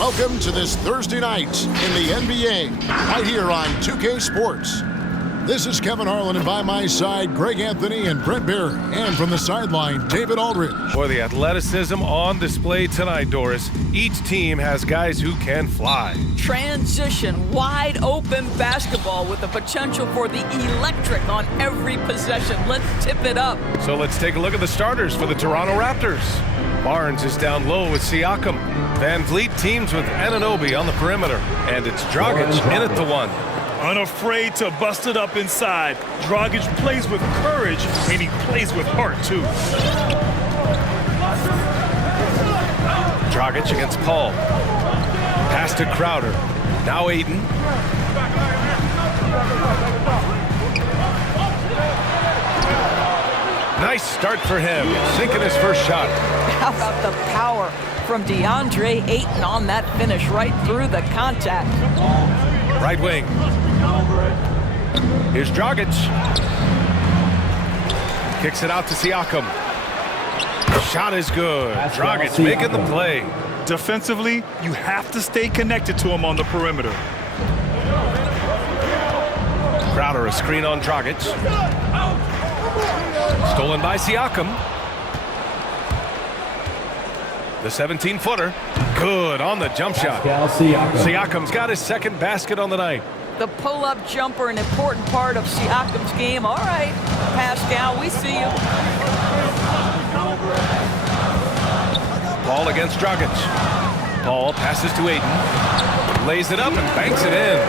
Welcome to this Thursday night in the NBA, right here on 2K Sports. This is Kevin Harlan, and by my side, Greg Anthony and Brent Bear, and from the sideline, David Aldridge. For the athleticism on display tonight, Doris, each team has guys who can fly. Transition, wide open basketball with the potential for the electric on every possession. Let's tip it up. So let's take a look at the starters for the Toronto Raptors. Barnes is down low with Siakam. Van Vliet teams with Anunoby on the perimeter, and it's Dragic in at the one. Unafraid to bust it up inside. Dragic plays with courage, and he plays with heart, too. Dragic against Paul. Pass to Crowder. Now Ayton. Nice start for him, sinking his first shot. How about the power from Deandre Ayton on that finish, right through the contact. Right wing. Here's Dragic. Kicks it out to Siakam. Shot is good. Dragic making the play. Defensively, you have to stay connected to him on the perimeter. Crowder, a screen on Dragic. Stolen by Siakam. The 17-footer. Good on the jump shot. Siakam's got his second basket on the night. The pull-up jumper, an important part of Siakam's game. All right, Pascal, we see you. Paul against Dragic. Paul passes to Ayton. Lays it up and banks it in.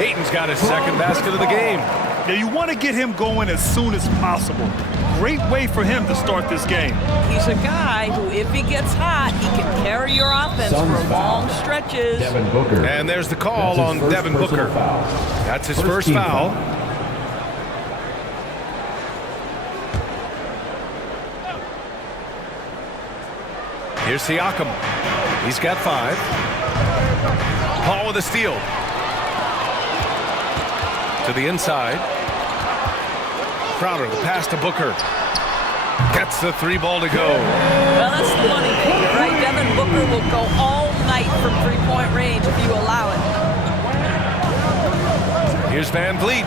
Ayton's got his second basket of the game. Now you want to get him going as soon as possible. Great way for him to start this game. He's a guy who, if he gets hot, he can carry your offense for long stretches. And there's the call on Devin Booker. That's his first foul. Here's Siakam. He's got 5. Paul with a steal. To the inside. Crowder, the pass to Booker. Gets the 3 ball to go. Well, that's the money maker, right? Devin Booker will go all night from 3-point range if you allow it. Here's Van Vliet.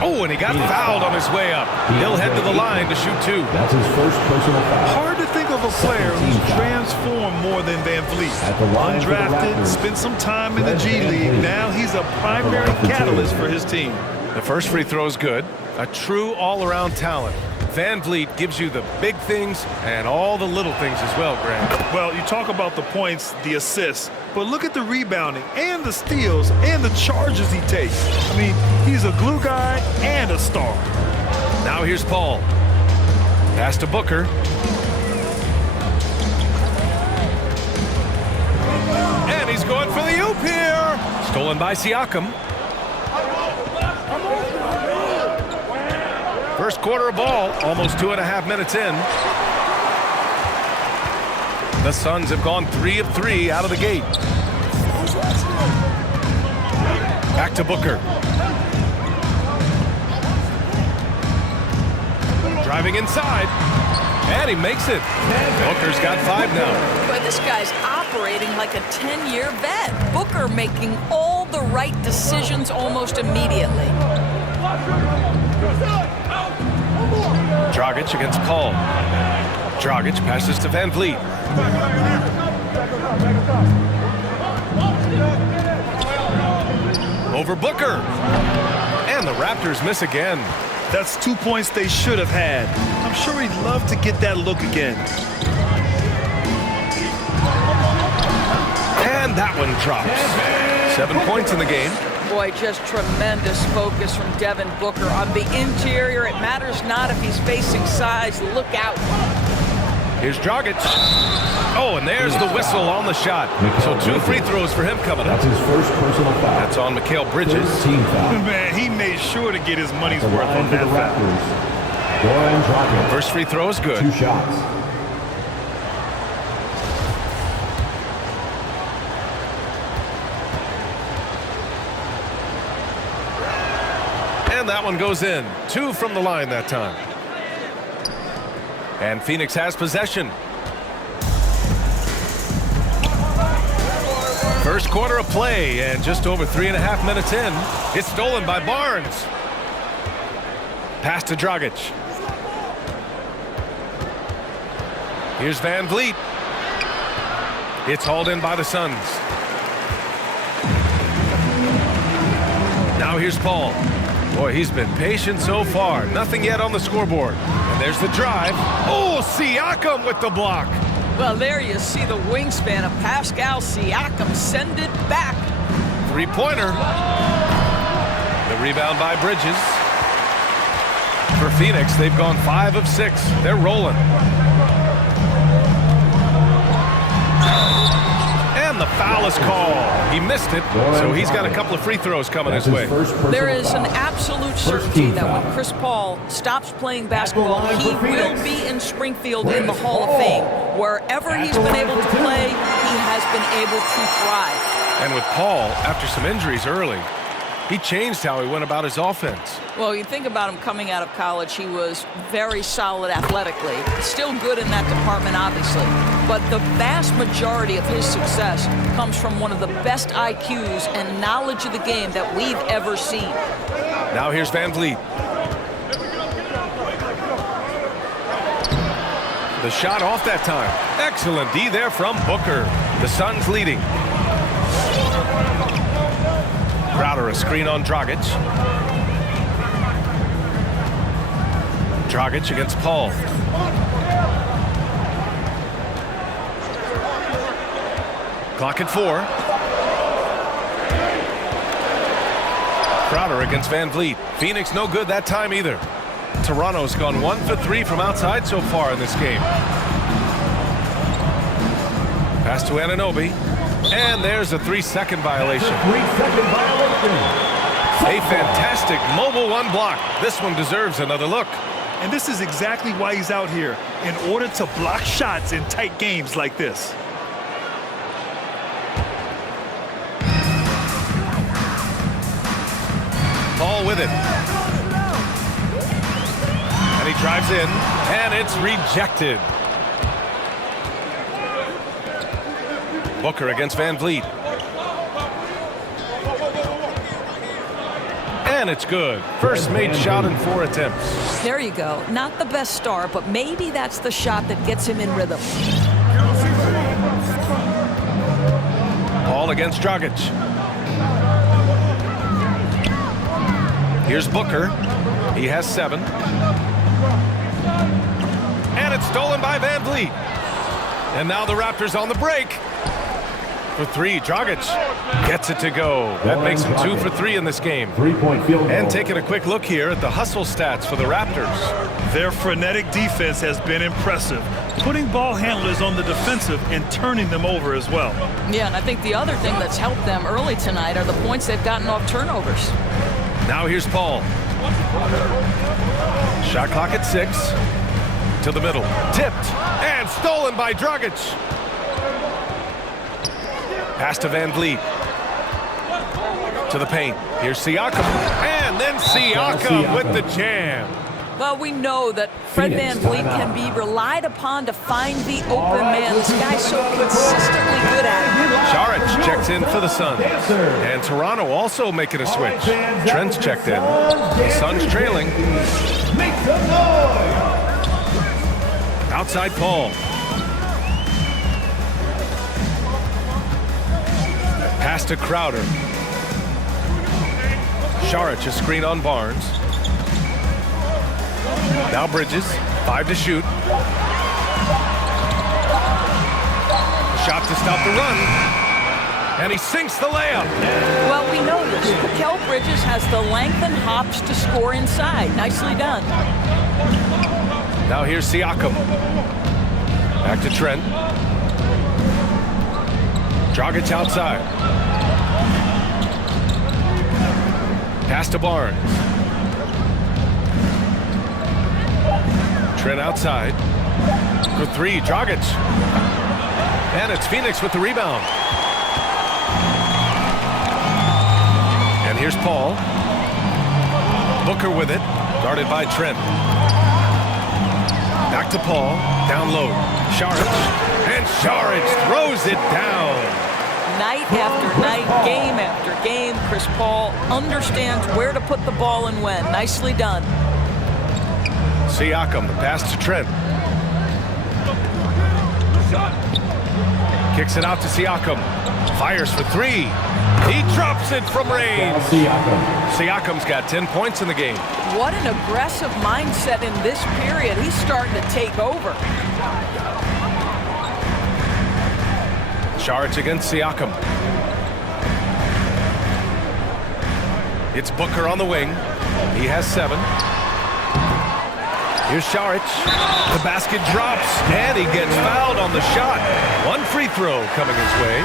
Oh, and he got fouled on his way up. He'll head to the line to shoot 2. That's his first personal foul. Hard to think of a player who's transformed more than Van Vliet. Undrafted, spent some time in the G League. Now he's a primary catalyst for his team. The first free throw is good. A true all-around talent. Van Vliet gives you the big things and all the little things as well, Grant. Well, you talk about the points, the assists, but look at the rebounding and the steals and the charges he takes. I mean, he's a glue guy and a star. Now here's Paul. Pass to Booker. And he's going for the oop here. Stolen by Siakam. First quarter of ball, almost 2.5 minutes in. The Suns have gone 3 of 3 out of the gate. Back to Booker. Driving inside, and he makes it. Booker's got 5 now. But this guy's operating like a 10-year vet. Booker making all the right decisions almost immediately. Dragic against Paul. Dragic passes to Van Vliet. Over Booker. And the Raptors miss again. That's 2 points they should have had. I'm sure he'd love to get that look again. And that one drops. 7 points in the game. Boy, just tremendous focus from Devin Booker. On the interior, it matters not if he's facing size. Look out. Here's Dragic. Oh, and there's the whistle on the shot. So 2 free throws for him coming up. That's his first personal foul. That's on Mikal Bridges. Man, he made sure to get his money's worth on that foul. First free throw is good. 2 shots. And that one goes in. 2 from the line that time. And Phoenix has possession. First quarter of play, and just over 3.5 minutes in, it's stolen by Barnes. Pass to Dragic. Here's Van Vliet. It's hauled in by the Suns. Now here's Paul. Boy, he's been patient so far. Nothing yet on the scoreboard. And there's the drive. Oh, Siakam with the block. Well, there you see the wingspan of Pascal Siakam send it back. Three-pointer. The rebound by Bridges. For Phoenix, they've gone 5 of 6. They're rolling. And the foul is called. He missed it, so he's got a couple of free throws coming his way. There is an absolute certainty that when Chris Paul stops playing basketball, he will be in Springfield in the Hall of Fame. Wherever he's been able to play, he has been able to thrive. And with Paul, after some injuries early, he changed how he went about his offense. Well, you think about him coming out of college, he was very solid athletically. Still good in that department, obviously. But the vast majority of his success comes from one of the best IQs and knowledge of the game that we've ever seen. Now here's Van Vliet. The shot off that time. Excellent D there from Booker. The Suns leading. Crowder, a screen on Dragic. Dragic against Paul. Clock at 4. Crowder against Van Vliet. Phoenix no good that time either. Toronto's gone 1 for 3 from outside so far in this game. Pass to Anunoby. And there's a 3-second violation. A fantastic mobile one block. This one deserves another look. And this is exactly why he's out here, in order to block shots in tight games like this. Paul with it. And he drives in, and it's rejected. Booker against Van Vliet. And it's good. First made shot in 4 attempts. There you go. Not the best start, but maybe that's the shot that gets him in rhythm. Paul against Dragic. Here's Booker. He has 7. And it's stolen by Van Vliet. And now the Raptors on the break. For 3, Dragic gets it to go. That makes him 2 for 3 in this game. 3-point field goal. And taking a quick look here at the hustle stats for the Raptors. Their frenetic defense has been impressive, putting ball handlers on the defensive and turning them over as well. Yeah, and I think the other thing that's helped them early tonight are the points they've gotten off turnovers. Now here's Paul. Shot clock at 6. To the middle. Tipped and stolen by Dragic. Pass to Van Vliet. To the paint. Here's Siakam. And then Siakam with the jam. Well, we know that Fred Van Vliet can be relied upon to find the open man. This guy's so consistently good at it. Saric checks in for the Suns. And Toronto also making a switch. Trent's checked in. The Suns trailing. Make some noise. Outside Paul. Pass to Crowder. Saric a screen on Barnes. Now Bridges, 5 to shoot. Shot to stop the run. And he sinks the layup. Well, we know this. Mikal Bridges has the length and hops to score inside. Nicely done. Now here's Siakam. Back to Trent. Dragic outside. Pass to Barnes. Trent outside. For 3, Dragic. And it's Phoenix with the rebound. And here's Paul. Booker with it. Guarded by Trent. Back to Paul. Down low. Saric. And Saric throws it down. night after night, game after game. Chris Paul understands where to put the ball and when. Nicely done. Siakam, the pass to Trent. Kicks it out to Siakam. Fires for three. He drops it from range. Siakam's got 10 points in the game. What an aggressive mindset in this period. He's starting to take over. Charge against Siakam. It's Booker on the wing. He has 7. Here's Saric. The basket drops, and he gets fouled on the shot. One free throw coming his way.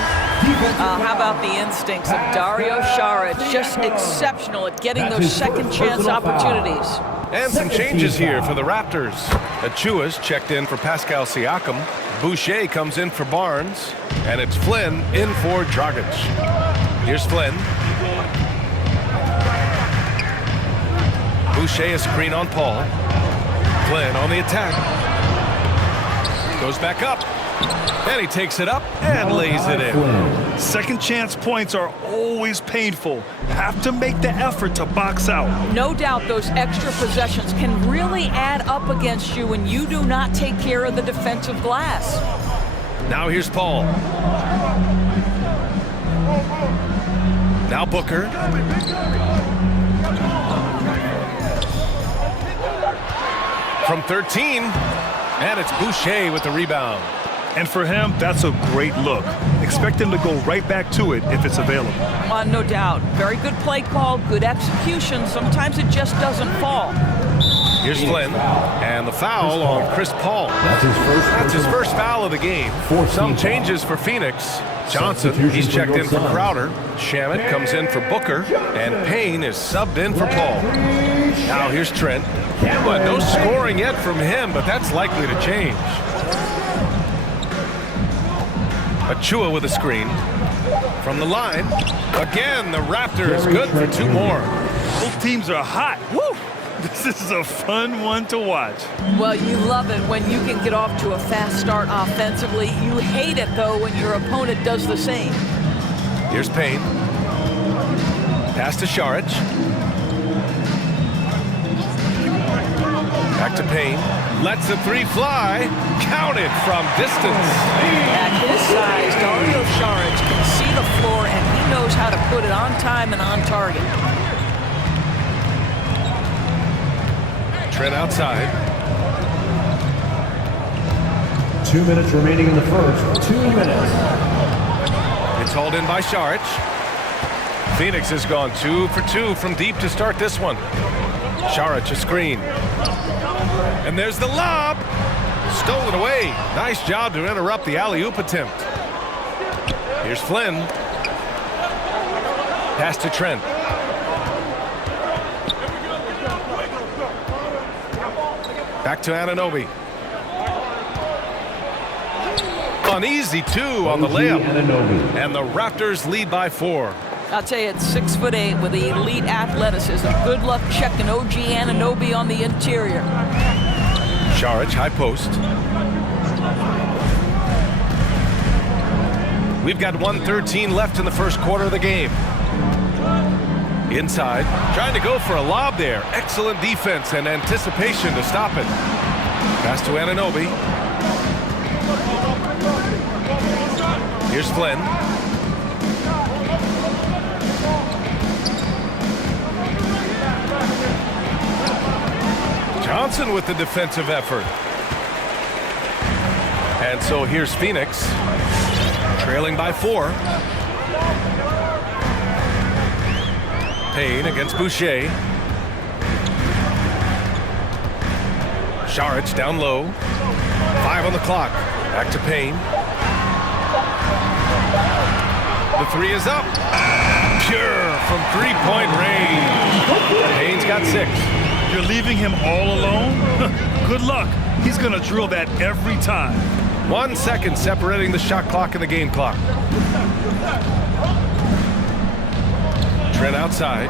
How about the instincts of Dario Saric? Just exceptional at getting those second chance opportunities. And some changes here for the Raptors. Achua's checked in for Pascal Siakam. Boucher comes in for Barnes. And it's Flynn in for Dragic. Here's Flynn. Boucher a screen on Paul. Flynn on the attack. Goes back up. And he takes it up and lays it in. Second chance points are always painful. Have to make the effort to box out. No doubt those extra possessions can really add up against you when you do not take care of the defensive glass. Now here's Paul. Now Booker. From 13, and it's Boucher with the rebound. And for him, that's a great look. Expect him to go right back to it if it's available. No doubt. Very good play call, good execution. Sometimes it just doesn't fall. Here's Flynn, and the foul on Chris Paul. That's his first foul of the game. Some changes for Phoenix. Johnson, he's checked in for Crowder. Shamet comes in for Booker, and Payne is subbed in for Paul. Now here's Trent. But no scoring yet from him, but that's likely to change. Achua with a screen. From the line. Again, the Raptors good for 2 more. Both teams are hot. Woo! This is a fun one to watch. Well, you love it when you can get off to a fast start offensively. You hate it, though, when your opponent does the same. Here's Payne. Pass to Saric. Back to Payne. Lets the 3 fly. Counted from distance. At his size, Dario Saric can see the floor, and he knows how to put it on time and on target. Trent outside. 2 minutes remaining in the first. 2 minutes. It's hauled in by Saric. Phoenix has gone 2 for 2 from deep to start this one. Saric a screen. And there's the lob. Stolen away. Nice job to interrupt the alley-oop attempt. Here's Flynn. Pass to Trent. Back to Anunoby. An easy 2 on the layup. And the Raptors lead by 4. I'll tell you, it's 6'8" with elite athleticism. Good luck checking OG Anunoby on the interior. Saric, high post. We've got 1:13 left in the first quarter of the game. Inside, trying to go for a lob there. Excellent defense and anticipation to stop it. Pass to Anunoby. Here's Flynn. Johnson with the defensive effort. And so here's Phoenix, trailing by 4. Payne against Boucher. Saric down low. 5 on the clock. Back to Payne. The 3 is up. Pure from 3-point range. Payne's got 6. You're leaving him all alone? Good luck. He's going to drill that every time. 1 second separating the shot clock and the game clock. Trent outside.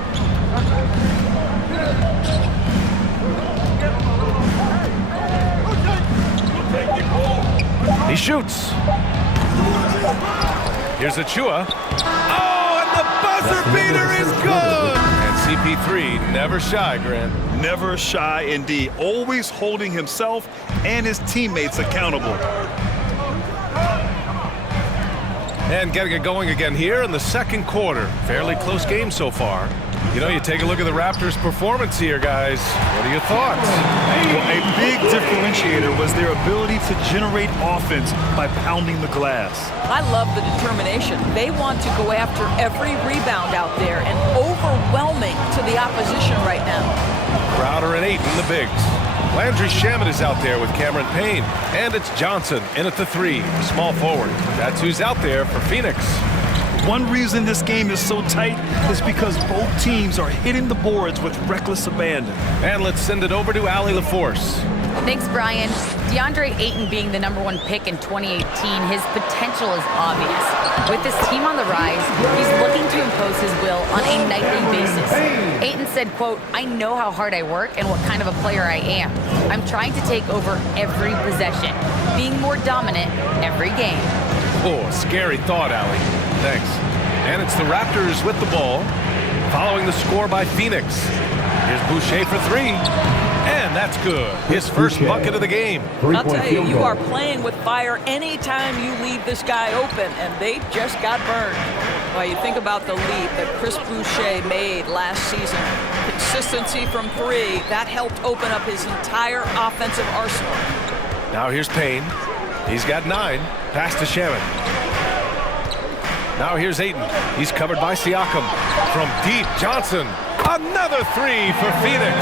He shoots. Here's Achua. Oh, and the buzzer beater is good! And CP3 never shy, Grant. Never shy indeed. Always holding himself and his teammates accountable. And getting it going again here in the second quarter. Fairly close game so far. You know, you take a look at the Raptors' performance here, guys. What are your thoughts? Well, a big differentiator was their ability to generate offense by pounding the glass. I love the determination. They want to go after every rebound out there and overwhelming to the opposition right now. Crowder and Ayton, the bigs. Landry Shamet is out there with Cameron Payne. And it's Johnson in at the 3, the small forward. That's who's out there for Phoenix. One reason this game is so tight is because both teams are hitting the boards with reckless abandon. And let's send it over to Allie LaForce. Thanks, Brian. Deandre Ayton being the #1 pick in 2018, his potential is obvious. With this team on the rise, he's looking to impose his will on a nightly basis. Ayton said, quote, "I know how hard I work and what kind of a player I am. I'm trying to take over every possession, being more dominant every game." Oh, scary thought, Allie. Thanks. And it's the Raptors with the ball, following the score by Phoenix. Here's Boucher for 3. And that's good. His first bucket of the game. I'll tell you, you are playing with fire anytime you leave this guy open, and they just got burned. Well, you think about the lead that Chris Boucher made last season. Consistency from 3, that helped open up his entire offensive arsenal. Now here's Payne. He's got 9. Pass to Shamet. Now here's Ayton. He's covered by Siakam. From deep, Johnson. Another 3 for Phoenix.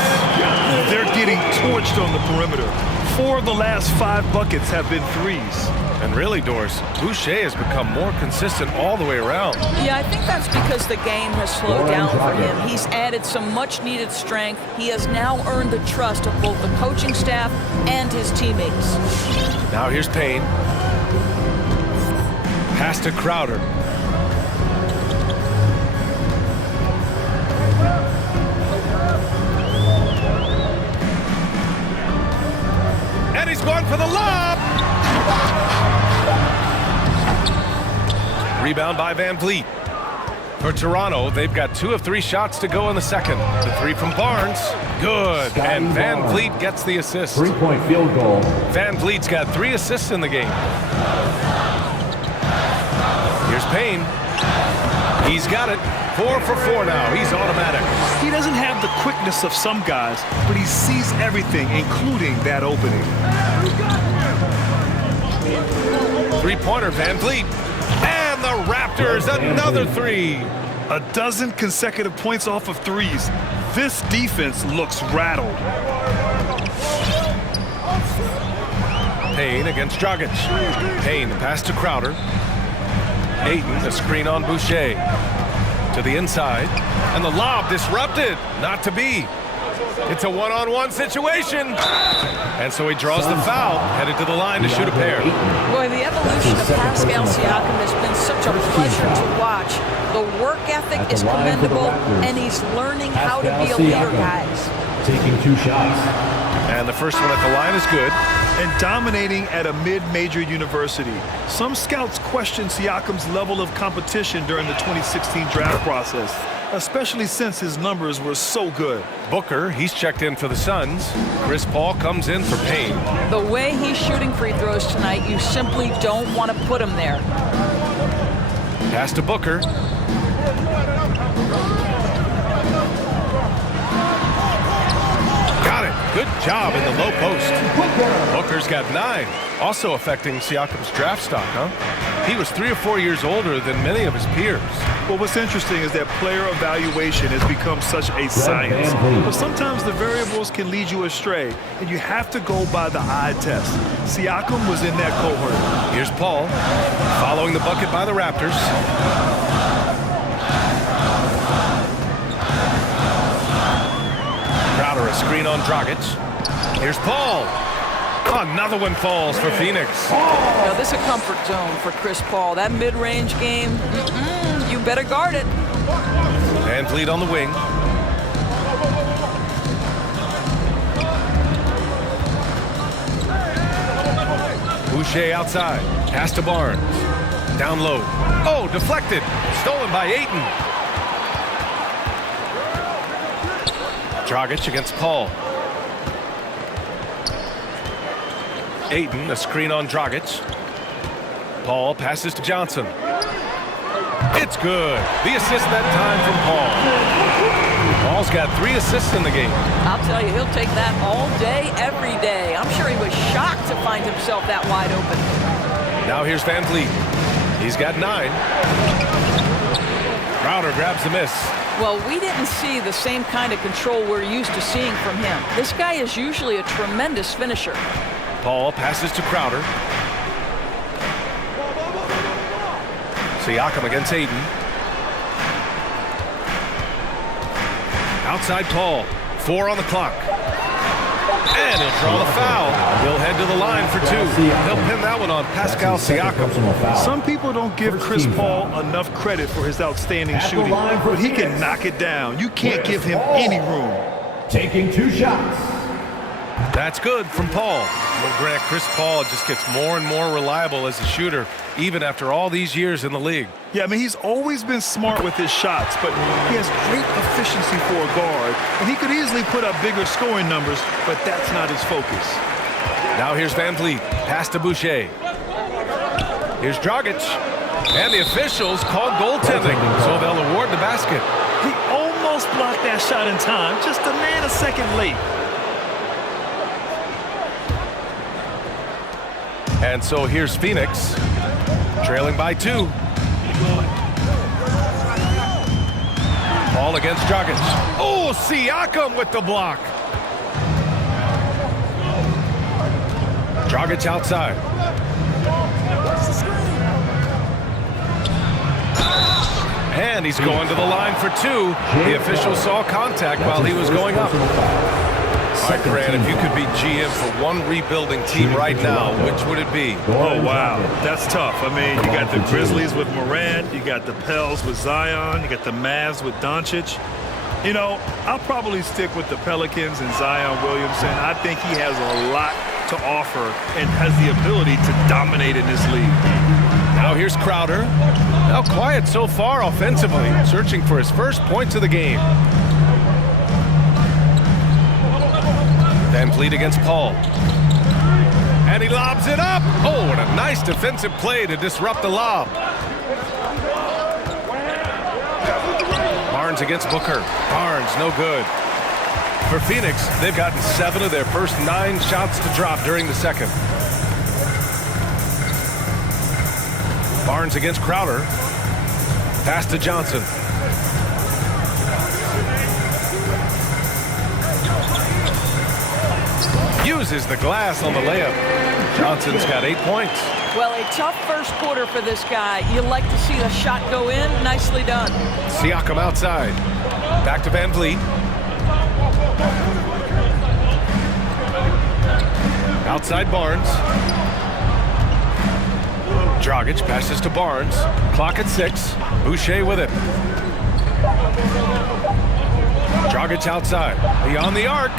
They're getting torched on the perimeter. 4 of the last 5 buckets have been 3s. And really, Doris, Boucher has become more consistent all the way around. Yeah, I think that's because the game has slowed down for him. He's added some much-needed strength. He has now earned the trust of both the coaching staff and his teammates. Now here's Payne. Pass to Crowder. And he's going for the lob. Rebound by Van Vliet. For Toronto, they've got 2 of 3 shots to go in the second. The 3 from Barnes. Good. And Van Vliet gets the assist. 3-point field goal. Van Vliet's got 3 assists in the game. Here's Payne. He's got it. 4 for 4 now. He's automatic. He doesn't have the quickness of some guys, but he sees everything, including that opening. 3-pointer, Van Vliet. And the Raptors, another 3. A dozen consecutive points off of 3s. This defense looks rattled. Payne against Dragic. Payne, the pass to Crowder. Ayton, the screen on Boucher. To the inside. And the lob disrupted. Not to be. It's a one-on-one situation. And so he draws the foul, headed to the line to shoot a pair. Boy, the evolution of Pascal Siakam has been such a pleasure to watch. The work ethic is commendable, and he's learning how to be a leader, guys. Taking 2 shots. And the first one at the line is good. And dominating at a mid-major university. Some scouts question Siakam's level of competition during the 2016 draft process, especially since his numbers were so good. Booker, he's checked in for the Suns. Chris Paul comes in for Payne. The way he's shooting free throws tonight, you simply don't want to put him there. Pass to Booker. Got it. Good job in the low post. Booker's got 9. Also affecting Siakam's draft stock, huh? He was 3 or 4 years older than many of his peers. Well, what's interesting is that player evaluation has become such a science. But sometimes the variables can lead you astray, and you have to go by the eye test. Siakam was in that cohort. Here's Paul, following the bucket by the Raptors. Crowder, a screen on Dragic. Here's Paul. Another one falls for Phoenix. Now, this is a comfort zone for Chris Paul. That mid-range game, you better guard it. Van Vliet on the wing. Boucher outside. Pass to Barnes. Down low. Oh, deflected. Stolen by Ayton. Dragic against Paul. Ayton, a screen on Dragic. Paul passes to Johnson. It's good. The assist that time from Paul. Paul's got 3 assists in the game. I'll tell you, he'll take that all day, every day. I'm sure he was shocked to find himself that wide open. Now here's Van Vliet. He's got 9. Crowder grabs the miss. Well, we didn't see the same kind of control we're used to seeing from him. This guy is usually a tremendous finisher. Paul passes to Crowder. Siakam against Ayton. Outside Paul. 4 on the clock. And he'll draw the foul. He'll head to the line for 2. He'll pin that one on Pascal Siakam. Some people don't give Chris Paul enough credit for his outstanding shooting, but he can knock it down. You can't give him any room. Taking 2 shots. That's good from Paul. Well, Grant, Chris Paul just gets more and more reliable as a shooter, even after all these years in the league. Yeah, I mean, he's always been smart with his shots, but he has great efficiency for a guard, and he could easily put up bigger scoring numbers, but that's not his focus. Now here's Van Vliet. Pass to Boucher. Here's Dragic. And the officials call goaltending, so they'll award the basket. He almost blocked that shot in time, just a nanosecond late. And so here's Phoenix, trailing by 2. Paul against Dragic. Oh, Siakam with the block. Dragic outside. And he's going to the line for 2. The official saw contact while he was going up. All right, Grant, if you could be GM for one rebuilding team right now, which would it be? Oh, wow. That's tough. I mean, you got the Grizzlies with Morant, you got the Pels with Zion, you got the Mavs with Doncic. You know, I'll probably stick with the Pelicans and Zion Williamson. I think he has a lot to offer and has the ability to dominate in this league. Now here's Crowder. Now quiet so far offensively, searching for his first points of the game. Van Vliet against Paul. And he lobs it up. Oh, what a nice defensive play to disrupt the lob. Barnes against Booker. Barnes, no good. For Phoenix, they've gotten 7 of their first 9 shots to drop during the second. Barnes against Crowder. Pass to Johnson. Uses the glass on the layup. Johnson's got 8 points. Well, a tough first quarter for this guy. You like to see the shot go in. Nicely done. Siakam outside. Back to Van Vliet. Outside Barnes. Dragic passes to Barnes. Clock at 6. Boucher with it. Dragic outside. Beyond the arc.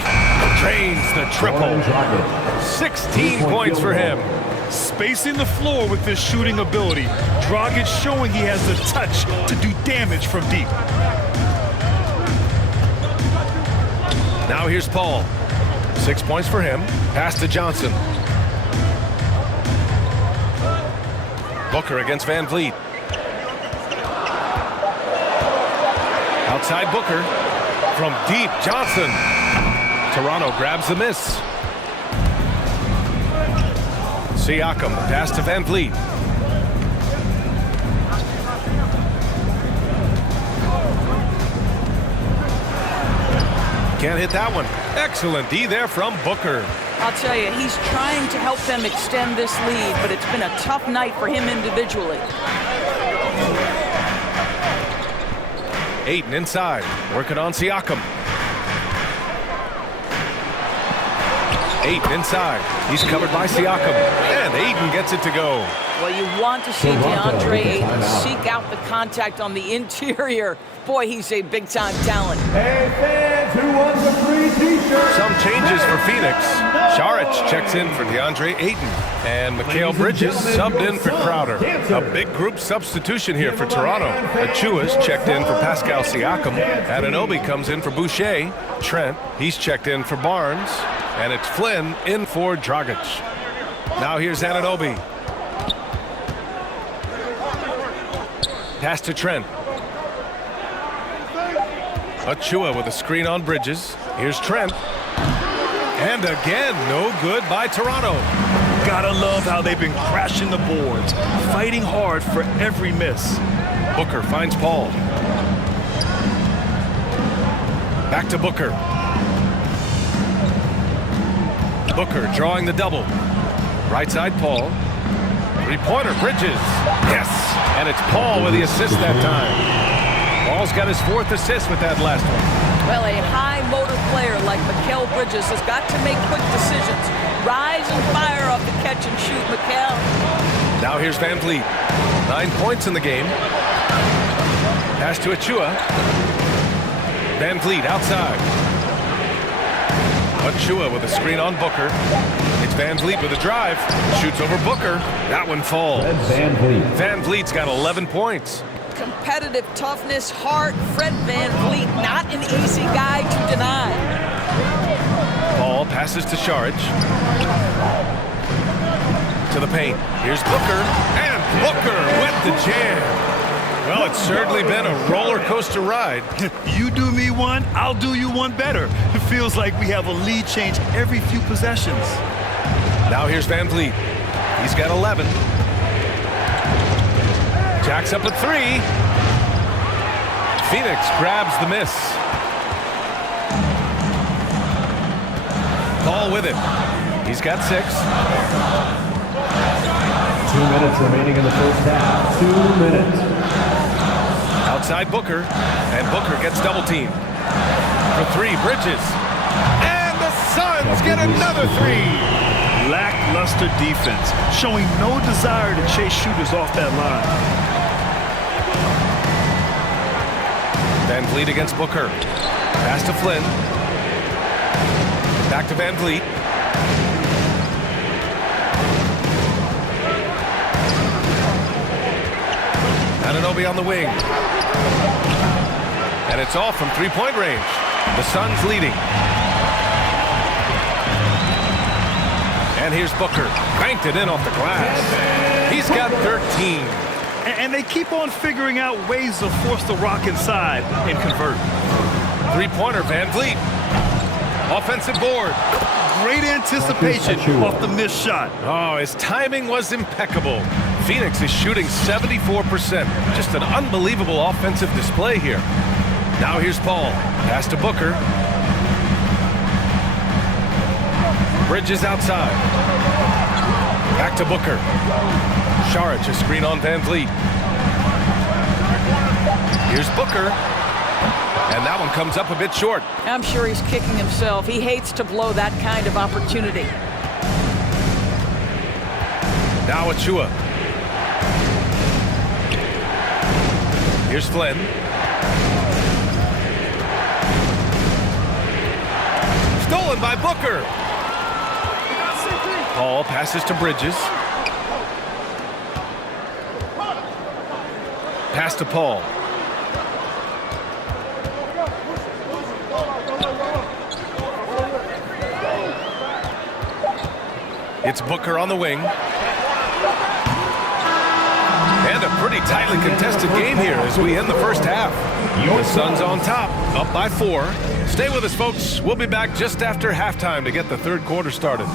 Drains the triple. 16 points for him. Spacing the floor with his shooting ability. Dragic showing he has the touch to do damage from deep. Now here's Paul. 6 points for him. Pass to Johnson. Booker against Van Vliet. Outside Booker. From deep, Johnson. Toronto grabs the miss. Siakam, pass to Van Vliet. Can't hit that one. Excellent D there from Booker. I'll tell you, he's trying to help them extend this lead, but it's been a tough night for him individually. Ayton inside, working on Siakam. Ayton inside. He's covered by Siakam. And And Ayton gets it to go. Well, you want to see Deandre Ayton seek out the contact on the interior. Boy, he's a big-time talent. Hey, fans, who wants a free T-shirt? Some changes for Phoenix. Saric checks in for Deandre Ayton. And Mikal Bridges subbed in for Crowder. A big group substitution here for Toronto. Achua's checked in for Pascal Siakam. Anunoby comes in for Boucher. Trent, he's checked in for Barnes. And it's Flynn in for Dragic. Now here's Anunoby. Pass to Trent. Achua with a screen on Bridges. Here's Trent. And again, no good by Toronto. Gotta love how they've been crashing the boards, fighting hard for every miss. Booker finds Paul. Back to Booker. Booker drawing the double. Right side, Paul. Three-pointer, Bridges. Yes! And it's Paul with the assist that time. Paul's got his 4th assist with that last one. Well, a high-motor player like Mikal Bridges has got to make quick decisions. Rise and fire off the catch and shoot, Mikal. Now here's Van Vliet. 9 points in the game. Pass to Achua. Van Vliet outside. Achua with a screen on Booker. It's Van Vliet with a drive. Shoots over Booker. That one falls. Van Vliet. Van Vliet's got 11 points. Competitive toughness, heart. Fred Van Vliet, not an easy guy to deny. Ball passes to Saric. To the paint. Here's Booker. And Booker with the jam. Well, it's certainly been a roller coaster ride. You do me one, I'll do you one better. It feels like we have a lead change every few possessions. Now here's Van Vliet. He's got 11. Jacks up a 3. Phoenix grabs the miss. Paul with it. He's got 6. 2 minutes remaining in the first half. 2 minutes. Outside Booker, and Booker gets double teamed. For 3, Bridges. And the Suns get another 3. Lackluster defense, showing no desire to chase shooters off that line. Van Vliet against Booker. Pass to Flynn. Back to Van Vliet. Anunoby on the wing. And it's off from 3-point range. The Suns leading. And here's Booker. Banked it in off the glass. He's got 13. And they keep on figuring out ways to force the rock inside and convert. 3-pointer, Van Vliet. Offensive board. Great anticipation off the missed shot. Oh, his timing was impeccable. Phoenix is shooting 74%. Just an unbelievable offensive display here. Now here's Paul. Pass to Booker. Bridges outside. Back to Booker. Saric, a screen on Van Vliet. Here's Booker. And that one comes up a bit short. I'm sure he's kicking himself. He hates to blow that kind of opportunity. Now Achua. Here's Flynn. Stolen by Booker. Paul passes to Bridges. Pass to Paul. It's Booker on the wing. And a pretty tightly contested game here as we end the first half. The Suns on top, up by 4. Stay with us, folks. We'll be back just after halftime to get the third quarter started.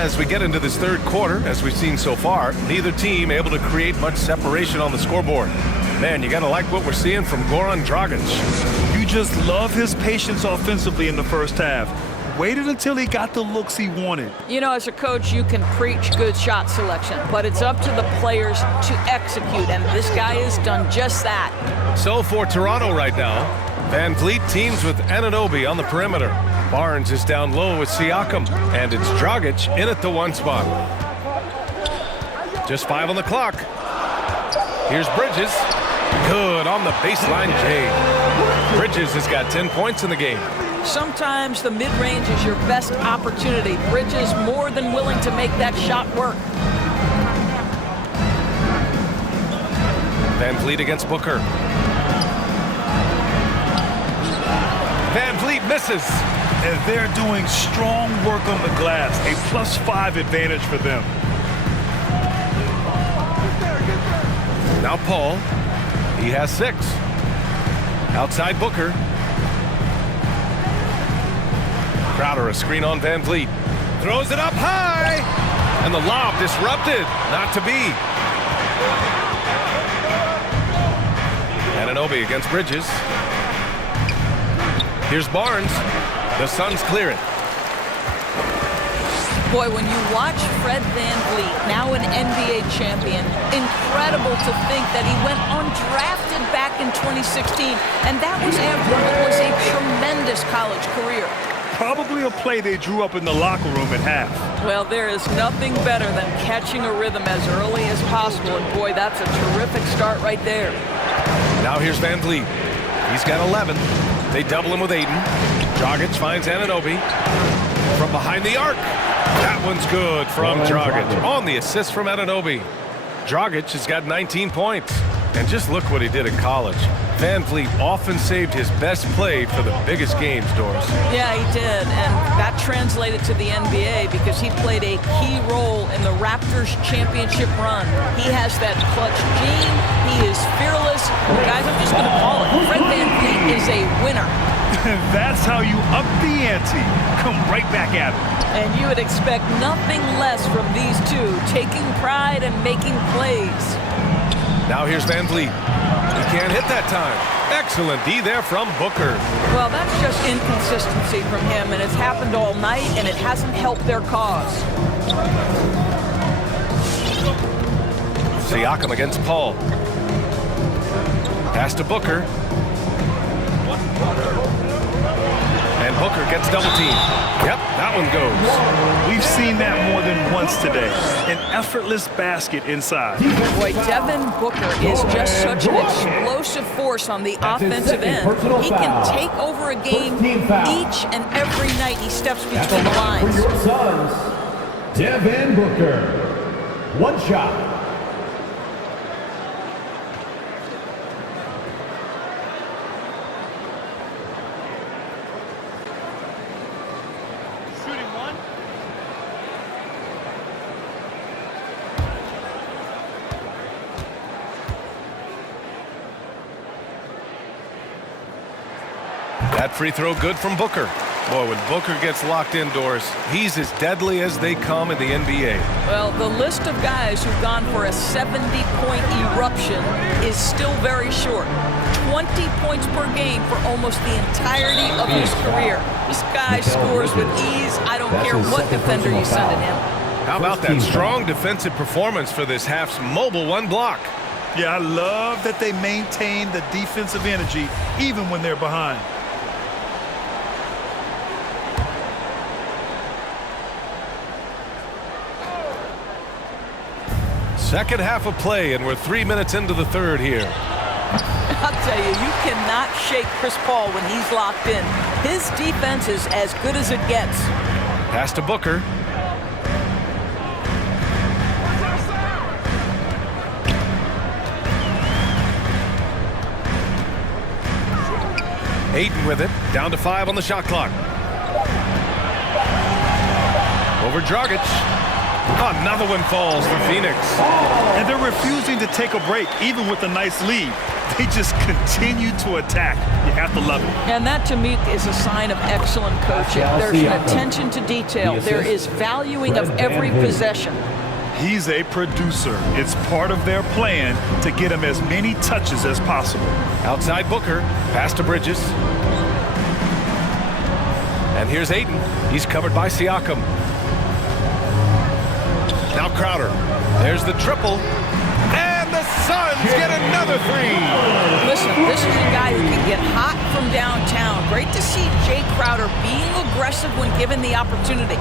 as we get into this third quarter, as we've seen so far. Neither team able to create much separation on the scoreboard. Man, you got to like what we're seeing from Goran Dragic. You just love his patience offensively in the first half. Waited until he got the looks he wanted. You know, as a coach, you can preach good shot selection, but it's up to the players to execute, and this guy has done just that. So for Toronto right now, Van Vliet teams with Anunoby on the perimeter. Barnes is down low with Siakam, and it's Dragic in at the 1 spot. Just 5 on the clock. Here's Bridges. Good on the baseline, Jay. Bridges has got 10 points in the game. Sometimes the mid-range is your best opportunity. Bridges more than willing to make that shot work. Van Vliet against Booker. Van Vliet misses. And they're doing strong work on the glass. A +5 advantage for them. Now Paul. He has 6. Outside Booker. Crowder, a screen on Van Vliet. Throws it up high. And the lob disrupted. Not to be. Anunoby against Bridges. Here's Barnes. The Suns clear it. Boy, when you watch Fred Van Vliet, now an NBA champion, incredible to think that he went undrafted back in 2016, and that was after what was a tremendous college career. Probably a play they drew up in the locker room at half. Well, there is nothing better than catching a rhythm as early as possible, and boy, that's a terrific start right there. Now here's Van Vliet. He's got 11. They double him with Ayton. Dragic finds Anunoby from behind the arc. That one's good from Dragic on the assist from Anunoby. Dragic has got 19 points. And just look what he did in college. Van Vliet often saved his best play for the biggest games, Doris. Yeah, he did, and that translated to the NBA because he played a key role in the Raptors championship run. He has that clutch gene. He is fearless. Guys, I'm just going to call it. Fred Van Vliet is a winner. That's how you up the ante. Come right back at him. And you would expect nothing less from these two, taking pride and making plays. Now here's Van Vliet. He can't hit that time. Excellent D there from Booker. Well, that's just inconsistency from him, and it's happened all night, and it hasn't helped their cause. Siakam against Paul. Pass to Booker. And Booker gets double teamed. Yep, that one goes. We've seen that more than once today. An effortless basket inside. Boy, Devin Booker is just such an explosive force on the offensive end. He can take over a game each and every night he steps between the lines. For your Suns, Devin Booker. 1 shot. That free throw good from Booker. Boy, when Booker gets locked indoors, he's as deadly as they come in the NBA. Well, the list of guys who've gone for a 70-point eruption is still very short. 20 points per game for almost the entirety of his career. This guy scores with ease. I don't care what defender you send at him. How about that strong defensive performance for this half's mobile 1 block? Yeah, I love that they maintain the defensive energy even when they're behind. Second half of play, and we're 3 minutes into the third here. I'll tell you, you cannot shake Chris Paul when he's locked in. His defense is as good as it gets. Pass to Booker. Ayton with it, down to 5 on the shot clock. Over Dragic. Another one falls for Phoenix. And they're refusing to take a break, even with a nice lead. They just continue to attack. You have to love it. And that, to me, is a sign of excellent coaching. There's an attention to detail. There is valuing of every possession. He's a producer. It's part of their plan to get him as many touches as possible. Outside Booker, pass to Bridges. And here's Ayton. He's covered by Siakam. Now Crowder. There's the triple. And the Suns get another three. Listen, this is a guy who can get hot from downtown. Great to see Jay Crowder being aggressive when given the opportunity.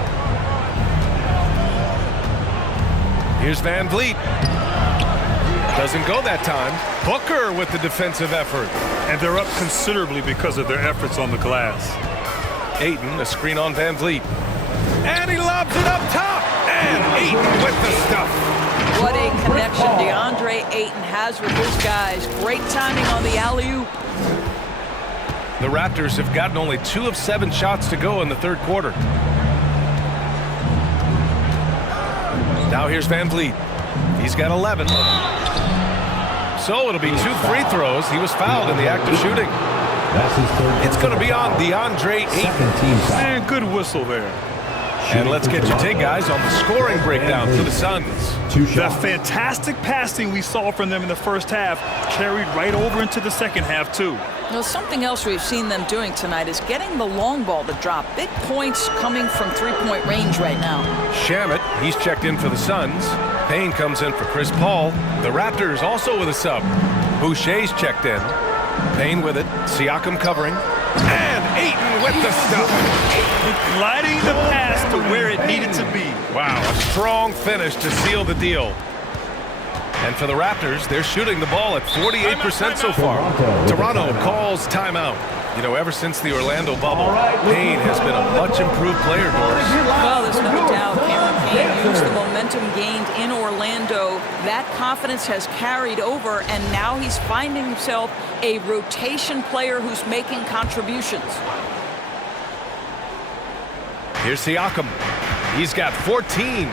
Here's Van Vliet. Doesn't go that time. Booker with the defensive effort. And they're up considerably because of their efforts on the glass. Ayton, a screen on Van Vliet. And he lobs it up top. And Ayton with the stuff. What a connection Deandre Ayton has with his guys. Great timing on the alley-oop. The Raptors have gotten only 2 of 7 shots to go in the third quarter. Now here's Van Vliet. He's got 11. So it'll be 2 free throws. He was fouled in the act of shooting. That's his third. It's going to be on Deandre Ayton. Man, good whistle there. And let's get your take, guys, on the scoring breakdown for the Suns. The fantastic passing we saw from them in the first half carried right over into the second half, too. Now, something else we've seen them doing tonight is getting the long ball to drop. Big points coming from three-point range right now. Shamet, he's checked in for the Suns. Payne comes in for Chris Paul. The Raptors also with a sub. Boucher's checked in. Payne with it. Siakam covering. And Ayton with the stuff. Gliding the pass to where it needed to be. Wow, a strong finish to seal the deal. And for the Raptors, they're shooting the ball at 48% so far. Toronto calls timeout. You know, ever since the Orlando bubble, Payne has been a much improved player, Doris. Well, there's no doubt Cameron Payne used the momentum gained in Orlando. That confidence has carried over, and now he's finding himself a rotation player who's making contributions. Here's Siakam. He's got 14.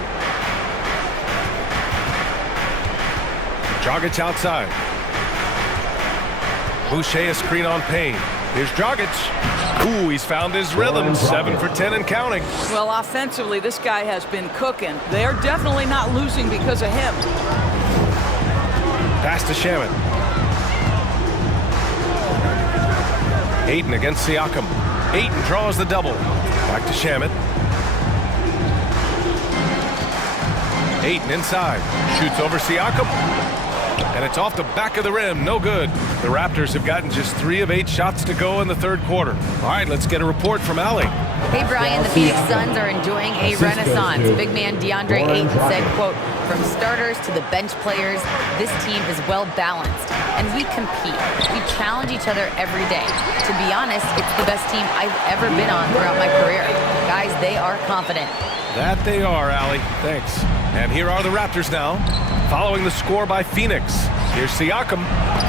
Dragic outside. Boucher a screen on Payne. Here's Dragic. Ooh, he's found his rhythm. 7 for 10 and counting. Well, offensively, this guy has been cooking. They're definitely not losing because of him. Pass to Shamet. Ayton against Siakam. Ayton draws the double. Back to Shamet. Ayton inside. Shoots over Siakam. And it's off the back of the rim. No good. The Raptors have gotten just 3 of 8 shots to go in the third quarter. All right, let's get a report from Allie. Hey, Brian, the Phoenix Suns are enjoying a renaissance. Big man Deandre Ayton said, quote, "From starters to the bench players, this team is well balanced, and we compete. We challenge each other every day. To be honest, it's the best team I've ever been on throughout my career. Guys, they are confident." That they are, Allie. Thanks. And here are the Raptors now, following the score by Phoenix. Here's Siakam.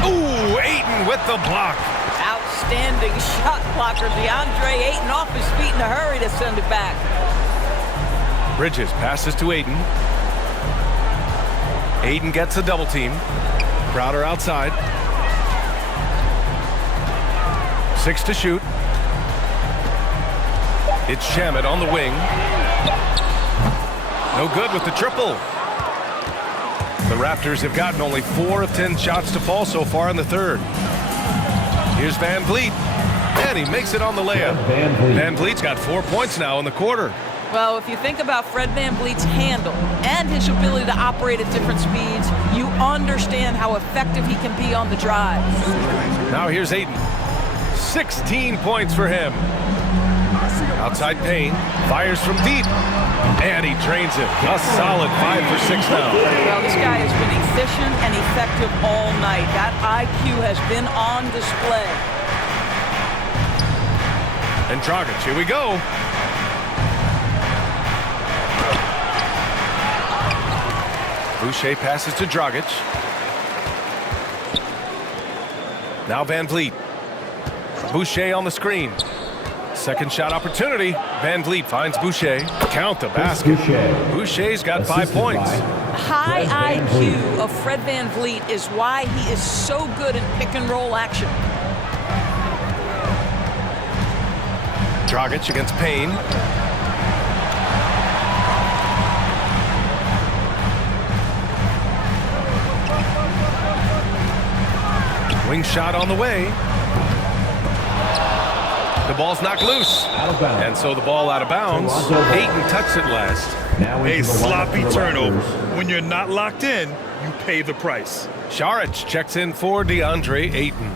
Ooh, Ayton with the block. Outstanding shot blocker. Deandre Ayton off his feet in a hurry to send it back. Bridges passes to Ayton. Ayton gets a double team. Crowder outside. 6 to shoot. It's Shamet on the wing. No good with the triple. The Raptors have gotten only 4 of 10 shots to fall so far in the third. Here's Van Vliet. And he makes it on the layup. Van Vliet's got 4 points now in the quarter. Well, if you think about Fred VanVleet's handle and his ability to operate at different speeds, you understand how effective he can be on the drive. Now here's Ayton. 16 points for him. Outside Payne. Fires from deep. And he drains it. A solid 5 for 6 now. Well, this guy has been efficient and effective all night. That IQ has been on display. And Dragic, here we go. Boucher passes to Dragic. Now Van Vliet. Boucher on the screen. Second shot opportunity. Van Vliet finds Boucher. Count the basket. Boucher's got 5 points. high IQ of Fred VanVleet is why he is so good in pick-and-roll action. Dragic against Payne. Wing shot on the way. The ball's knocked loose. And so the ball out of bounds. Ayton touched it last. A sloppy turnover. When you're not locked in, you pay the price. Saric checks in for Deandre Ayton.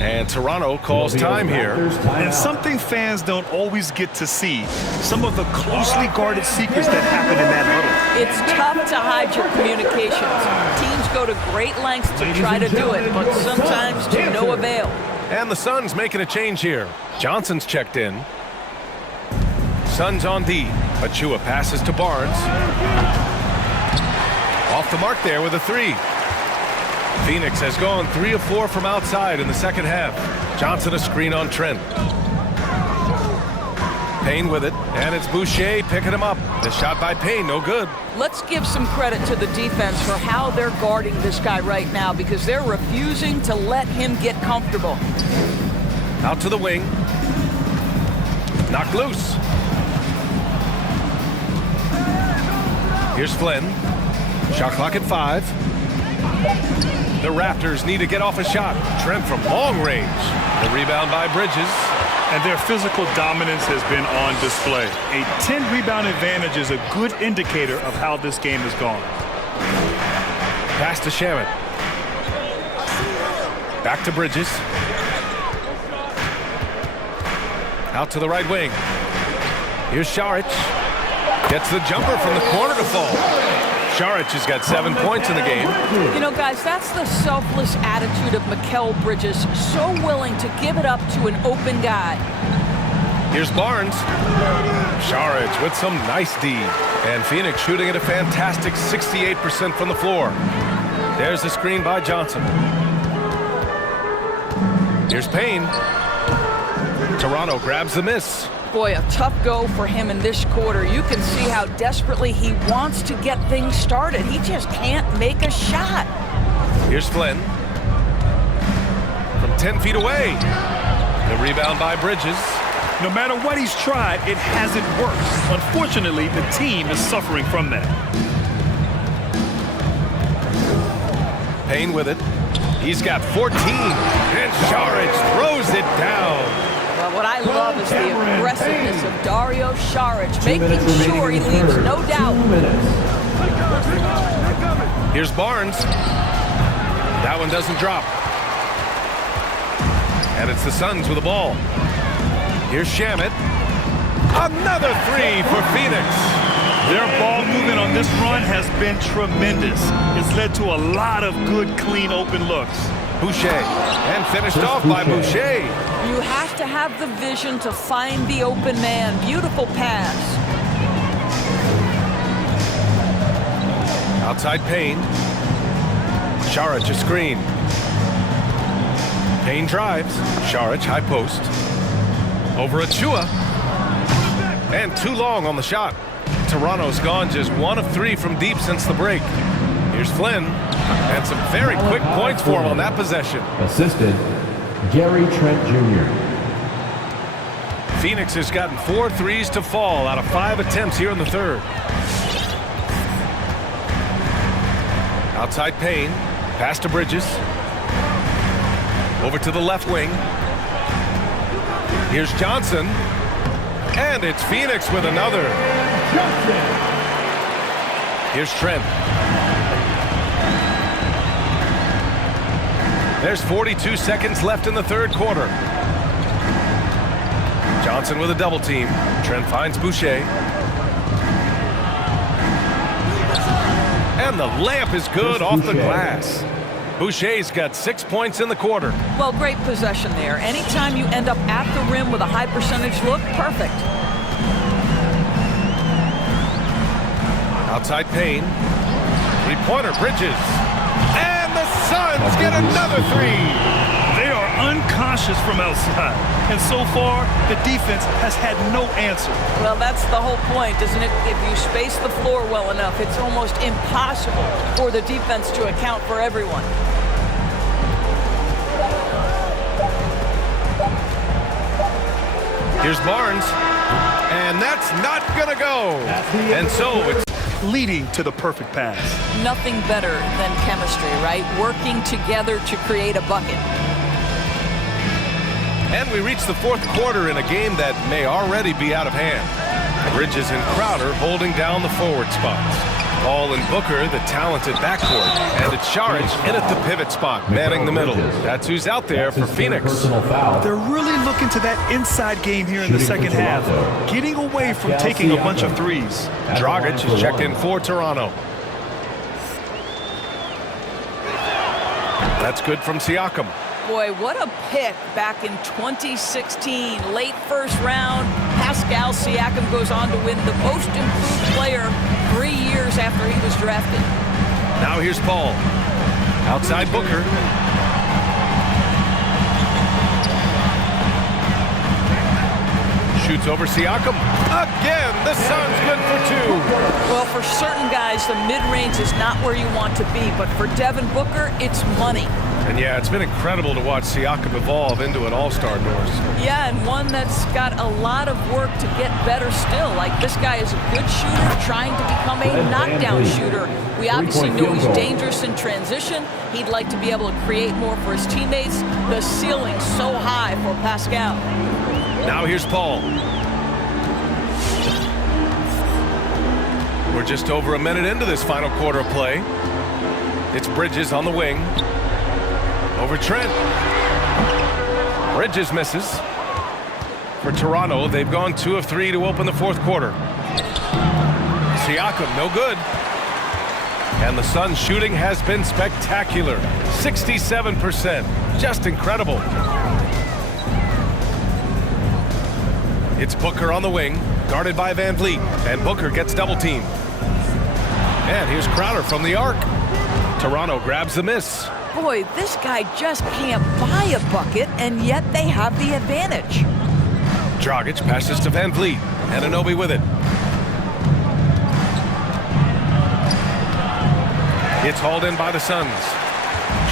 And Toronto calls time here. And something fans don't always get to see, some of the closely guarded secrets that happen in that huddle. It's tough to hide your communications. Teams go to great lengths to try to do it, but sometimes to no avail. And the Suns making a change here. Johnson's checked in. Suns on D. Achua passes to Barnes. Off the mark there with a three. Phoenix has gone 3 of 4 from outside in the second half. Johnson a screen on Trent. Payne with it, and it's Boucher picking him up. The shot by Payne, no good. Let's give some credit to the defense for how they're guarding this guy right now because they're refusing to let him get comfortable. Out to the wing. Knocked loose. Here's Flynn. Shot clock at 5. The Raptors need to get off a shot. Trent from long range. The rebound by Bridges. And their physical dominance has been on display. A 10-rebound advantage is a good indicator of how this game has gone. Pass to Shamet. Back to Bridges. Out to the right wing. Here's Saric. Gets the jumper from the corner to fall. Saric has got 7 points in the game. You know, guys, that's the selfless attitude of Mikal Bridges. So willing to give it up to an open guy. Here's Barnes. Saric with some nice D. And Phoenix shooting at a fantastic 68% from the floor. There's the screen by Johnson. Here's Payne. Toronto grabs the miss. Boy, a tough go for him in this quarter. You can see how desperately he wants to get things started. He just can't make a shot. Here's Flynn. From 10 feet away. The rebound by Bridges. No matter what he's tried, it hasn't worked. Unfortunately, the team is suffering from that. Payne with it. He's got 14. And Saric throws it down. Well, what I love is the aggressiveness of Dario Saric, making sure he leaves no doubt. Here's Barnes. That one doesn't drop. And it's the Suns with the ball. Here's Shamet. Another three for Phoenix. Their ball movement on this run has been tremendous. It's led to a lot of good, clean, open looks. Boucher, and finished off by Boucher. You have to have the vision to find the open man. Beautiful pass. Outside Payne. Saric a screen. Payne drives. Saric high post. Over Achua. And too long on the shot. Toronto's gone just 1 of 3 from deep since the break. Here's Flynn. And some very quick points for him on that possession. Assisted, Gary Trent Jr. Phoenix has gotten 4 threes to fall out of 5 attempts here in the third. Outside Payne. Pass to Bridges. Over to the left wing. Here's Johnson. And it's Phoenix with another. Here's Trent. There's 42 seconds left in the third quarter. Johnson with a double team. Trent finds Boucher. And the layup is good off the glass. Boucher's got 6 points in the quarter. Well, great possession there. Anytime you end up at the rim with a high percentage look, perfect. Outside Payne. Three-pointer Bridges. And the Suns get another three. They are unconscious from outside. And so far, the defense has had no answer. Well, that's the whole point, isn't it? If you space the floor well enough, it's almost impossible for the defense to account for everyone. Here's Barnes, and that's not gonna go. And so it's leading to the perfect pass. Nothing better than chemistry, right? Working together to create a bucket. And we reach the fourth quarter in a game that may already be out of hand. Bridges and Crowder holding down the forward spots. Paul and Booker, the talented backcourt. And it's Saric in at the pivot spot, manning the middle. That's who's out there for Phoenix. They're really looking to that inside game here in the second half, getting away from taking a bunch of threes. Dragic is checked in for Toronto. That's good from Siakam. Boy, what a pick back in 2016. Late first round, Pascal Siakam goes on to win the most improved player 3 years after he was drafted. Now here's Paul. Outside Booker. Shoots over Siakam. Again, the Suns good for two. Well, for certain guys, the mid-range is not where you want to be, but for Devin Booker, it's money. And yeah, it's been incredible to watch Siakam evolve into an all-star, Norris. Yeah, and one that's got a lot of work to get better still. Like, this guy is a good shooter trying to become a knockdown shooter. We obviously know he's dangerous in transition. He'd like to be able to create more for his teammates. The ceiling's so high for Pascal. Now here's Paul. We're just over a minute into this final quarter of play. It's Bridges on the wing. Over Trent. Bridges misses. For Toronto, they've gone 2 of 3 to open the fourth quarter. Siakam, no good. And the Suns' shooting has been spectacular. 67%. Just incredible. It's Booker on the wing, guarded by Van Vliet. And Booker gets double-teamed. And here's Crowder from the arc. Toronto grabs the miss. Boy, this guy just can't buy a bucket, and yet they have the advantage. Dragic passes to Van Vliet. Anunoby with it. It's hauled in by the Suns.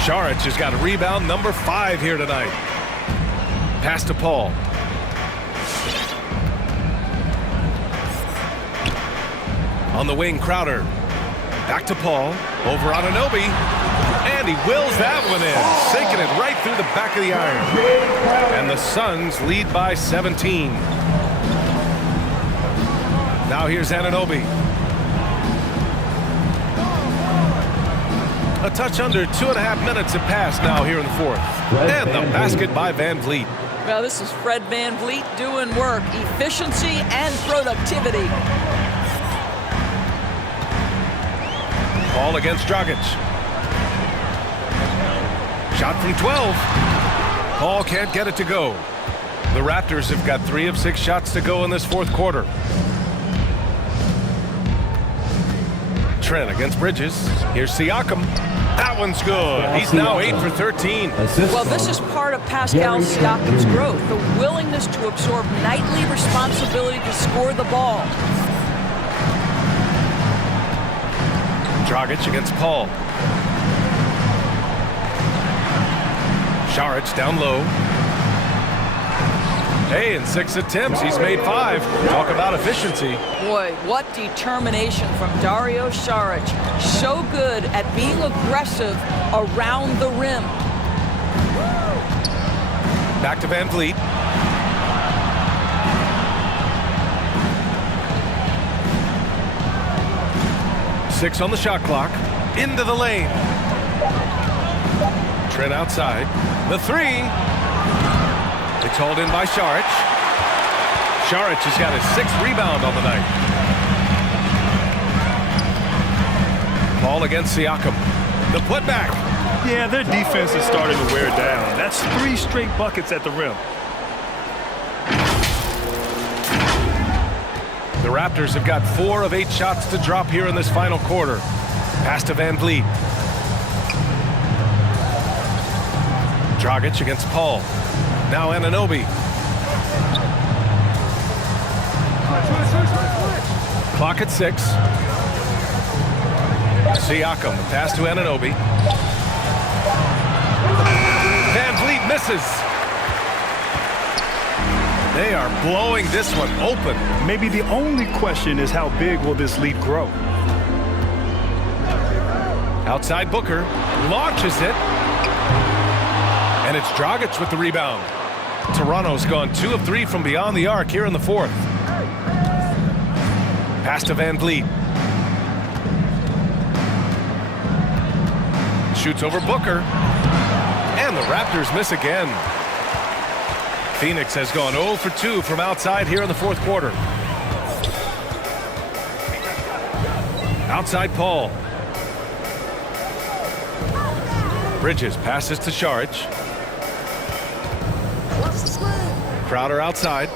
Saric has got a rebound number 5 here tonight. Pass to Paul. On the wing, Crowder. Back to Paul. Over Anunoby. And he wills that one in. Sinking it right through the back of the iron. And the Suns lead by 17. Now here's Anunoby. A touch under 2.5 minutes have passed now here in the fourth. And the basket by Van Vliet. Well, this is Fred Van Vliet doing work. Efficiency and productivity. Paul against Dragic. Shot from 12. Paul can't get it to go. The Raptors have got 3 of 6 shots to go in this fourth quarter. Trent against Bridges. Here's Siakam. That one's good. He's now 8 for 13. Well, this is part of Pascal Siakam's growth, the willingness to absorb nightly responsibility to score the ball. Dragic against Paul. Saric down low. Hey, in 6 attempts, he's made 5. Talk about efficiency. Boy, what determination from Dario Saric. So good at being aggressive around the rim. Back to Van Vliet. Six on the shot clock. Into the lane. Trent outside. The 3. It's hauled in by Saric. Saric has got his 6th rebound on the night. Paul against Siakam. The putback. Yeah, their defense is starting to wear down. That's 3 straight buckets at the rim. The Raptors have got 4 of 8 shots to drop here in this final quarter. Pass to Van Vliet. Dragic against Paul. Now Anunoby. Clock at 6. Siakam, the pass to Anunoby. Van Vliet misses. They are blowing this one open. Maybe the only question is how big will this lead grow? Outside Booker, launches it. And it's Dragic with the rebound. Toronto's gone 2 of 3 from beyond the arc here in the 4th. Pass to Van Vliet. Shoots over Booker. And the Raptors miss again. Phoenix has gone 0 for 2 from outside here in the 4th quarter. Outside Paul. Bridges passes to Saric. Crowder outside.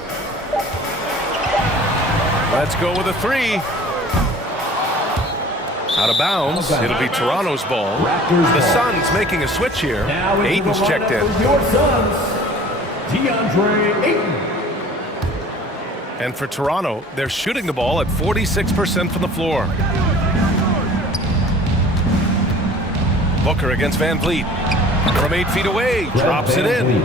Let's go with a 3. Out of bounds. It'll be Toronto's ball. The Suns making a switch here. Ayton's checked in. Your Suns, Deandre Ayton. And for Toronto, they're shooting the ball at 46% from the floor. Booker against Van Vliet. From 8 feet away, drops it in.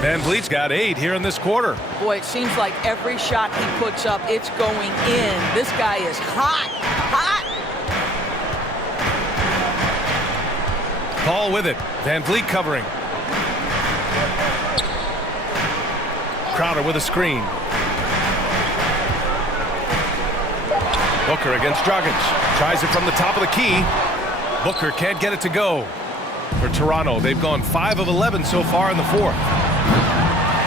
Van Vliet's got 8 here in this quarter. Boy, it seems like every shot he puts up, it's going in. This guy is hot, hot. Paul with it. Van Vliet covering. Crowder with a screen. Booker against Dragic. Tries it from the top of the key. Booker can't get it to go. For Toronto, they've gone 5 of 11 so far in the 4th.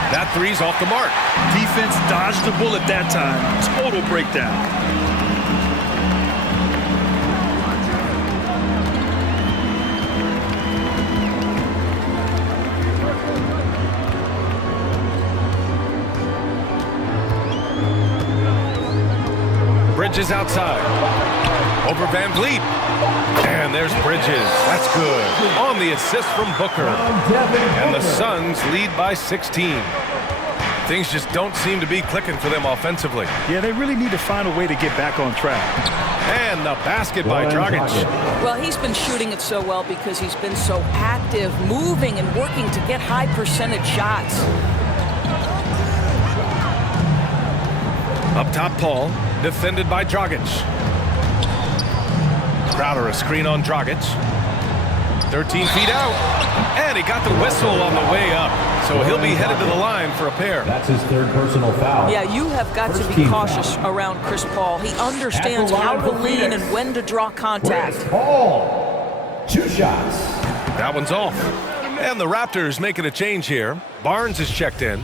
That 3's off the mark. Defense dodged the bullet that time. Total breakdown. Bridges outside. Over Van Vliet. And there's Bridges. That's good. On the assist from Booker. And the Suns lead by 16. Things just don't seem to be clicking for them offensively. Yeah, they really need to find a way to get back on track. And the basket by Dragic. Well, he's been shooting it so well because he's been so active, moving and working to get high percentage shots. Up top, Paul. Defended by Dragic. Crowder a screen on Dragic. 13 feet out. And he got the whistle on the way up. So he'll be headed to the line for a pair. That's his 3rd personal foul. Yeah, you have got to be cautious around Chris Paul. He understands how to lean and when to draw contact. Chris Paul, 2 shots. That one's off. And the Raptors making a change here. Barnes is checked in.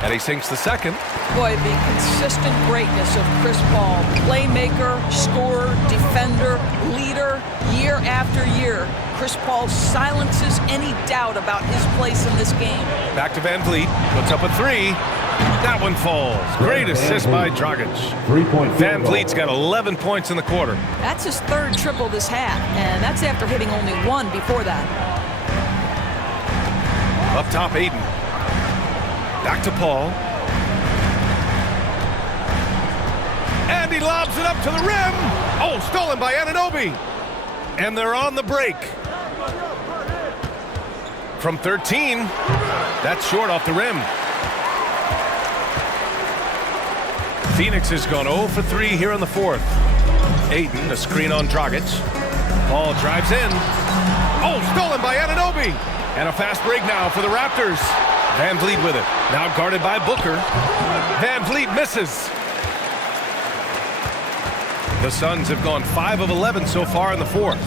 And he sinks the second. Boy, the consistent greatness of Chris Paul. Playmaker, scorer, defender, leader, year after year. Chris Paul silences any doubt about his place in this game. Back to Van Vliet. Puts up a 3. That one falls. Great assist by Dragic. 3-point Van Vliet's got 11 points in the quarter. That's his 3rd triple this half, and that's after hitting only 1 before that. Up top, Ayton. Back to Paul. And he lobs it up to the rim. Oh, stolen by Anunoby. And they're on the break. From 13. That's short off the rim. Phoenix has gone 0 for 3 here in the 4th. Ayton, a screen on Dragic. Paul drives in. Oh, stolen by Anunoby. And a fast break now for the Raptors. Van Vliet with it. Now guarded by Booker. Van Vliet misses. The Suns have gone 5 of 11 so far in the 4th.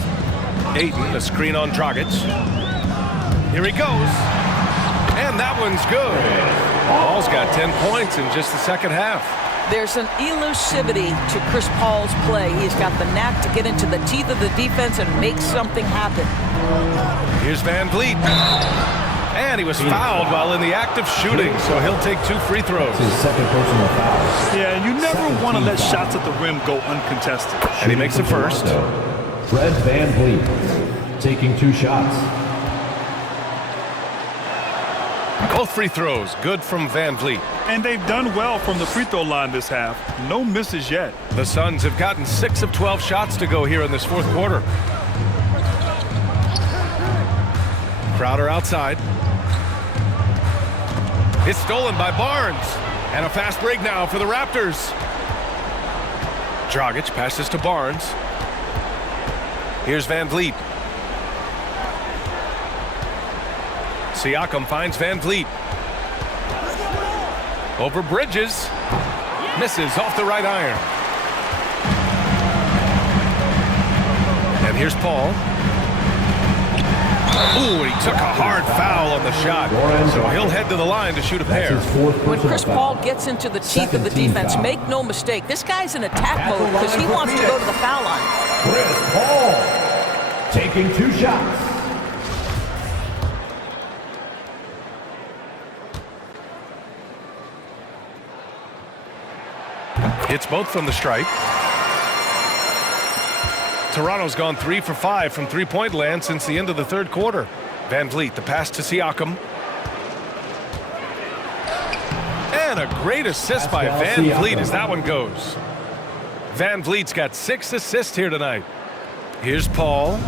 Ayton, a screen on Dragic. Here he goes. And that one's good. Paul's got 10 points in just the second half. There's an elusivity to Chris Paul's play. He's got the knack to get into the teeth of the defense and make something happen. Here's Van Vliet. And he was fouled while in the act of shooting, so he'll take 2 free throws. His second personal foul. Yeah, and you never want to let shots at the rim go uncontested. And he makes the first. Fred VanVleet taking 2 shots. Both free throws, good from VanVleet. And they've done well from the free throw line this half. No misses yet. The Suns have gotten 6 of 12 shots to go here in this fourth quarter. Crowder outside. It's stolen by Barnes. And a fast break now for the Raptors. Dragic passes to Barnes. Here's VanVleet. Siakam finds VanVleet. Over Bridges. Misses off the right iron. And here's Paul. Ooh, he took a hard foul on the shot. So he'll head to the line to shoot a pair. When Chris Paul gets into the teeth of the defense, make no mistake, this guy's in attack mode because he wants to go to the foul line. Chris Paul taking 2 shots. Hits both from the stripe. Toronto's gone 3 for 5 from three-point land since the end of the third quarter. VanVleet, the pass to Siakam. And a great assist by VanVleet as that one goes. VanVleet's got 6 assists here tonight. Here's Paul.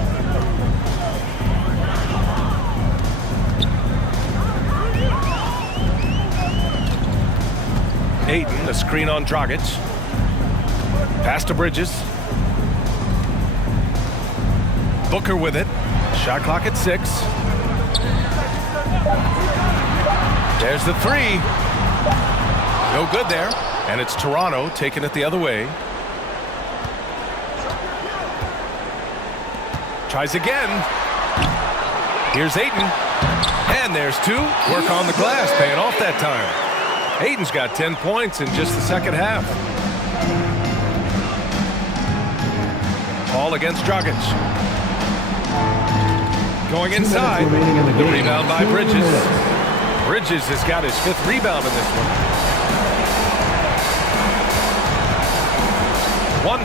Ayton, the screen on Dragic. Pass to Bridges. Booker with it. Shot clock at 6. There's the 3. No good there. And it's Toronto taking it the other way. Tries again. Here's Ayton. And there's 2. Work on the glass, paying off that time. Ayton's got 10 points in just the second half. Paul against Dragic. Going inside. The rebound by Bridges. Bridges has got his 5th rebound in this one.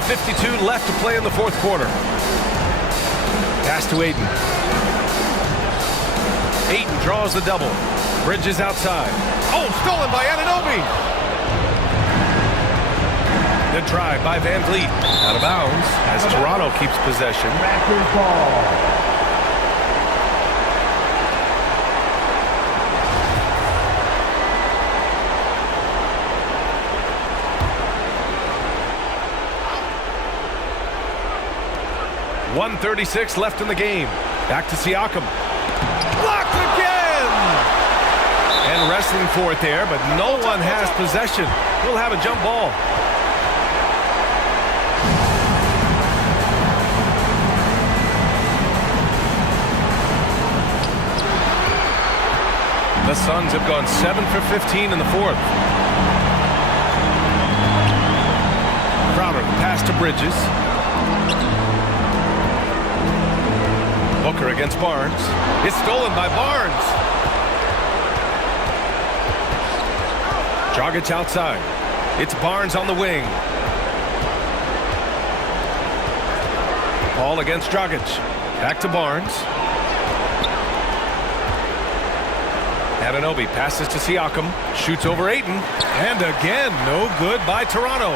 1:52 left to play in the fourth quarter. Pass to Ayton. Ayton draws the double. Bridges outside. Oh, stolen by Anunoby. The drive by VanVleet. Out of bounds as Toronto keeps possession. Raptors ball. .136 left in the game. Back to Siakam. Blocked again! And wrestling for it there, but no one has possession. We'll have a jump ball. The Suns have gone 7 for 15 in the fourth. Crowder, pass to Bridges. Booker against Barnes. It's stolen by Barnes. Dragic outside. It's Barnes on the wing. Paul against Dragic. Back to Barnes. Anunoby passes to Siakam. Shoots over Ayton. And again, no good by Toronto.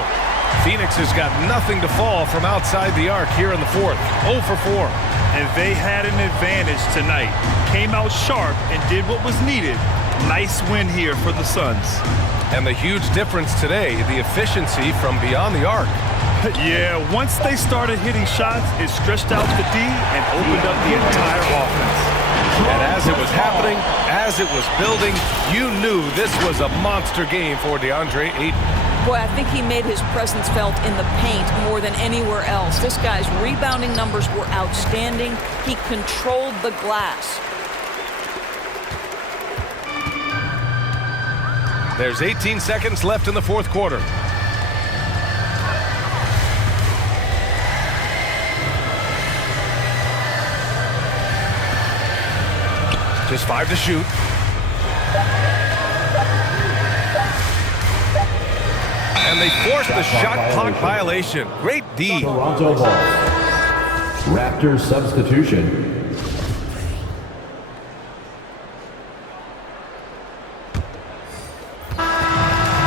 Phoenix has got nothing to fall from outside the arc here in the fourth. 0 for 4. And they had an advantage tonight. Came out sharp and did what was needed. Nice win here for the Suns. And the huge difference today, the efficiency from beyond the arc. Yeah, once they started hitting shots, it stretched out the D and opened up the entire offense. And as it was happening, as it was building, you knew this was a monster game for Deandre Ayton. Boy, I think he made his presence felt in the paint more than anywhere else. This guy's rebounding numbers were outstanding. He controlled the glass. There's 18 seconds left in the fourth quarter. To Just 5 to shoot. And they forced the shot clock violation. Great D. Toronto ball. Raptors substitution.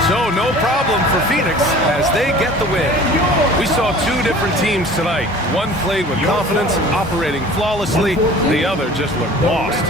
So no problem for Phoenix as they get the win. We saw 2 different teams tonight. One played with confidence, operating flawlessly. The other just looked lost.